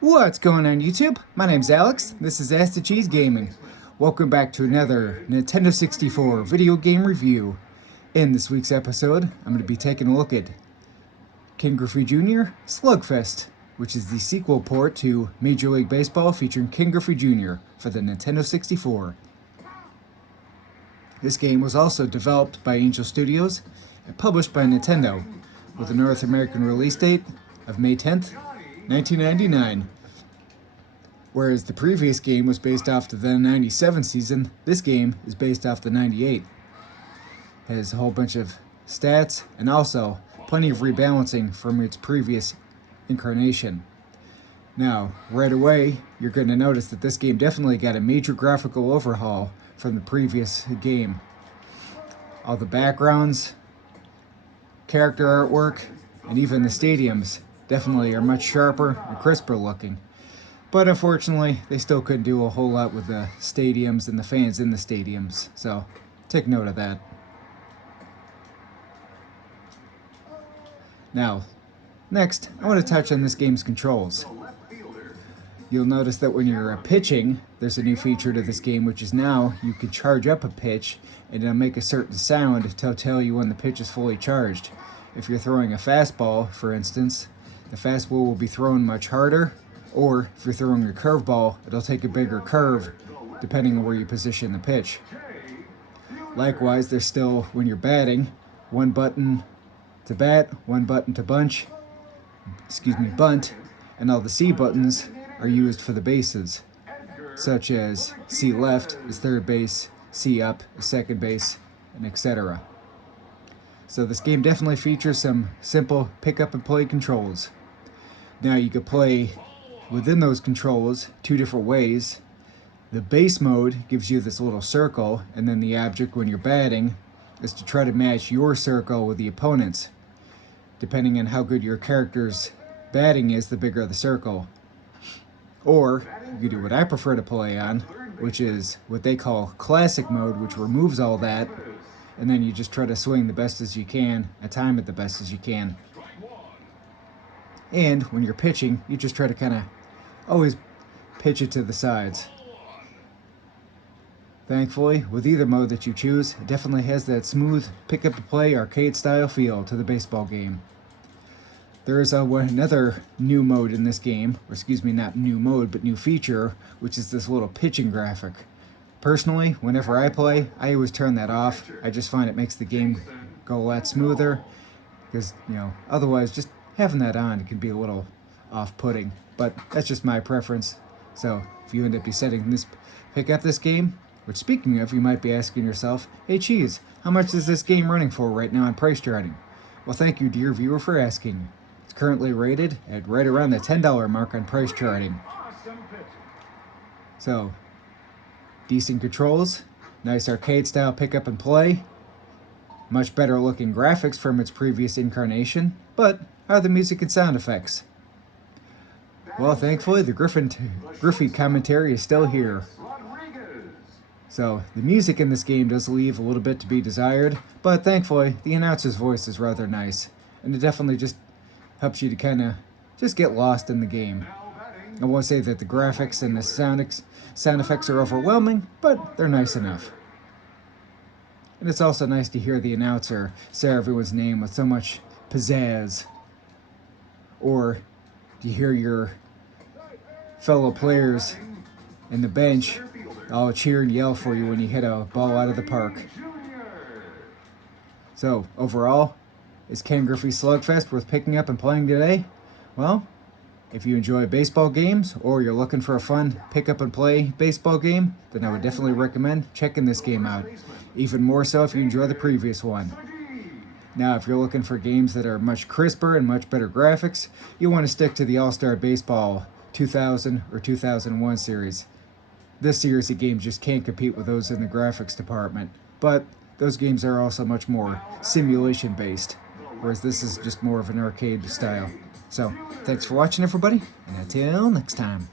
What's going on YouTube? My name's Alex, this is Ask the Cheese Gaming. Welcome back to another Nintendo 64 video game review. In this week's episode, I'm going to be taking a look at Ken Griffey Jr. Slugfest, which is the sequel port to Major League Baseball featuring Ken Griffey Jr. for the Nintendo 64. This game was also developed by Angel Studios and published by Nintendo, with a North American release date of May 10th, 1999. Whereas the previous game was based off the 97 season, this game is based off the 98. It has a whole bunch of stats and also plenty of rebalancing from its previous incarnation. Now, right away, you're going to notice that this game definitely got a major graphical overhaul from the previous game. All the backgrounds, character artwork, and even the stadiums definitely are much sharper and crisper looking. But unfortunately, they still couldn't do a whole lot with the stadiums and the fans in the stadiums. So, take note of that. Now, next, I want to touch on this game's controls. You'll notice that when you're pitching, there's a new feature to this game, which is now you can charge up a pitch and it'll make a certain sound to tell you when the pitch is fully charged. If you're throwing a fastball, for instance, the fastball will be thrown much harder, or if you're throwing a curveball, it'll take a bigger curve, depending on where you position the pitch. Likewise, there's still, when you're batting, one button to bat, one button to bunt, and all the C buttons are used for the bases, such as C left is third base, C up is second base, and etc. So this game definitely features some simple pick-up and play controls. Now you could play within those controls two different ways. The base mode gives you this little circle, and then the object when you're batting is to try to match your circle with the opponent's. Depending on how good your character's batting is, the bigger the circle. Or you could do what I prefer to play on, which is what they call classic mode, which removes all that, and then you just try to swing the best as you can and time it the best as you can. And when you're pitching, you just try to kind of always pitch it to the sides. Thankfully, with either mode that you choose, it definitely has that smooth pick-up-and-play arcade-style feel to the baseball game. There is another new mode in this game, or excuse me, not new mode, but new feature, which is this little pitching graphic. Personally, whenever I play, I always turn that off. I just find it makes the game go a lot smoother, because, otherwise just having that on can be a little off-putting, but that's just my preference. So if you end up pick up this game, which speaking of, you might be asking yourself, hey Cheese, how much is this game running for right now on price charting? Well, thank you dear viewer for asking. It's currently rated at right around the $10 mark on price charting. So, decent controls, nice arcade style pick up and play, much better looking graphics from its previous incarnation, but how are the music and sound effects? Well, thankfully, the Griffey commentary is still here. So, the music in this game does leave a little bit to be desired, but thankfully, the announcer's voice is rather nice, and it definitely just helps you to kind of just get lost in the game. I won't say that the graphics and the sound effects are overwhelming, but they're nice enough. And it's also nice to hear the announcer say everyone's name with so much pizzazz. Or to hear your fellow players in the bench all cheer and yell for you when you hit a ball out of the park. So, overall, is Ken Griffey Slugfest worth picking up and playing today? Well, if you enjoy baseball games or you're looking for a fun pick up and play baseball game, then I would definitely recommend checking this game out. Even more so if you enjoy the previous one. Now, if you're looking for games that are much crisper and much better graphics, you want to stick to the All-Star Baseball 2000 or 2001 series. This series of games just can't compete with those in the graphics department, but those games are also much more simulation-based, whereas this is just more of an arcade style. So, thanks for watching everybody, and until next time.